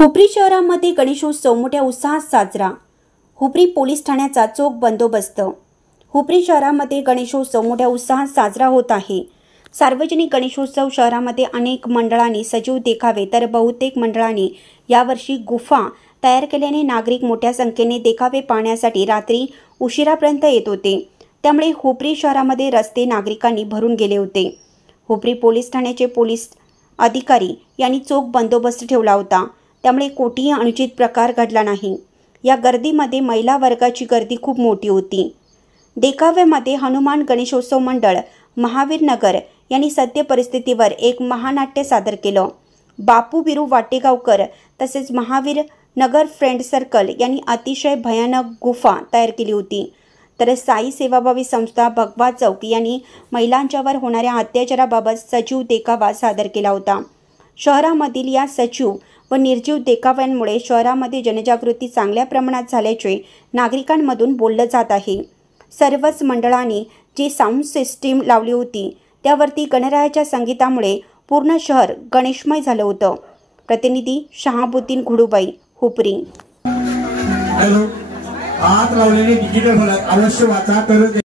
हुपरी शहरामध्ये गणेशोत्सव मोठ्या उत्साहात साजरा। हुपरी पोलीस ठाण्याचा चोख बंदोबस्त। हुपरी शहरामध्ये गणेशोत्सव मोठ्या उत्साहात साजरा होत आहे। सार्वजनिक गणेशोत्सव शहरामध्ये अनेक मंडळांनी सजीव देखावे तर बहुतेक मंडळांनी यावर्षी गुफा तयार केल्याने नागरिक मोठ्या संख्येने देखावे पाहण्यासाठी रात्री उशिरापर्यंत येत होते। त्यामुळे हुपरी शहरामध्ये रस्ते नागरिकांनी भरून गेले होते। हुपरी पोलीस ठाण्याचे पोलीस अधिकारी यांनी चोख बंदोबस्त ठेवला होता, त्यामुळे कोठीही अनुचित प्रकार घडला नाही। या गर्दीमध्ये महिला वर्गाची गर्दी खूप मोठी होती। देखाव्यामध्ये हनुमान गणेशोत्सव मंडळ महावीर नगर यांनी सत्य परिस्थितीवर एक महानाट्य सादर केलं। बापू बिरू वाटेगावकर तसेच महावीर नगर फ्रेंड सर्कल यांनी अतिशय भयानक गुफा तयार केली होती, तर साई सेवाभावी संस्था भगवा चौक यांनी महिलांच्यावर होणाऱ्या अत्याचाराबाबत सजीव देखावा सादर केला होता। शहरामधील या सजीव व निर्जीव देखाव्यांमुळे शहरामध्ये जनजागृती चांगल्या प्रमाणात झाल्याचे नागरिकांमधून बोललं जात आहे। सर्वच मंडळांनी जी साऊंड सिस्टीम लावली होती त्यावरती गणरायाच्या संगीतामुळे पूर्ण शहर गणेशमय झालं होतं। प्रतिनिधी शहाबुद्दीन घुडूबाई, हुपरी। हॅलो, आत लावलेले डिजिटल फलक अवश्य वाचा तर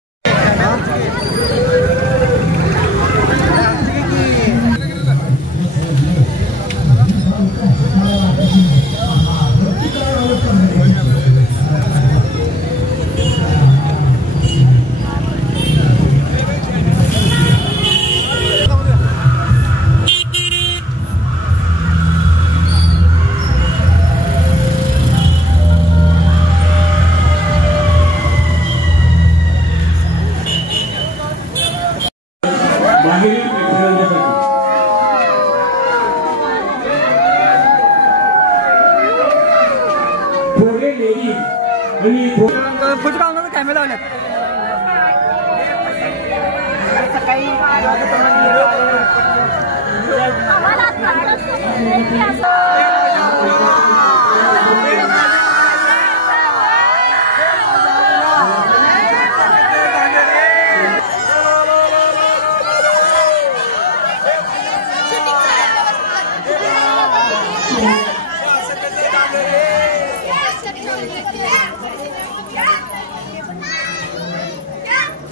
कॅमेरा लावण्यात सकाळी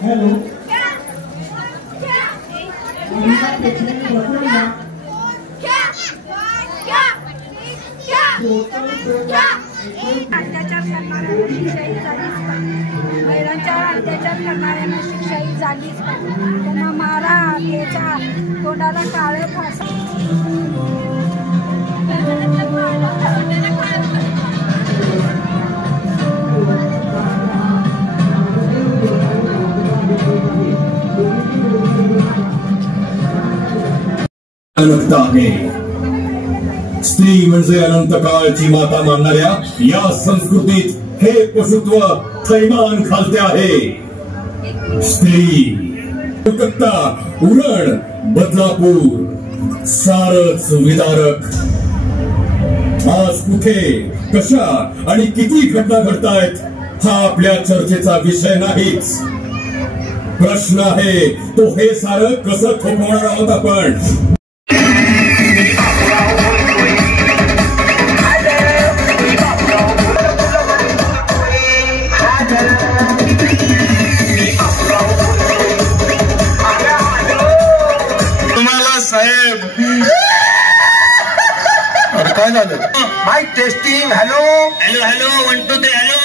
हॅलो, महिलांच्यावर अत्याचार करणाऱ्यांना शिक्षाही झालीच पाहिजे। त्यांना मारा, त्याच्या तोंडाला काळे फासा। स्त्री म्हणजे अनंत काळची माता मानणाऱ्या या संस्कृतीत हे पशुत्व थैमान खालते आहे। स्त्री कलकत्ता, उरण, बदलापूर सारच विदारक। आज कुठे, कशा आणि किती घटना घडतायत हा आपल्या चर्चेचा विषय नाहीच। प्रश्न आहे तो हे सारं कसं थोपवणार आहोत आपण। साहेब काय झालं? Mic testing. Hello hello hello 1 2 3 hello.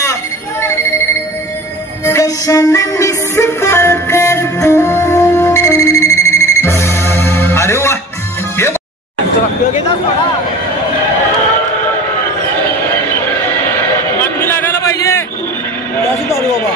कशाला मिस कॉल करतो? अरे वा, हे बातमी लागायला पाहिजे। कसं चालू बाबा?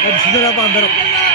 Bismillahirrahmanirrahim.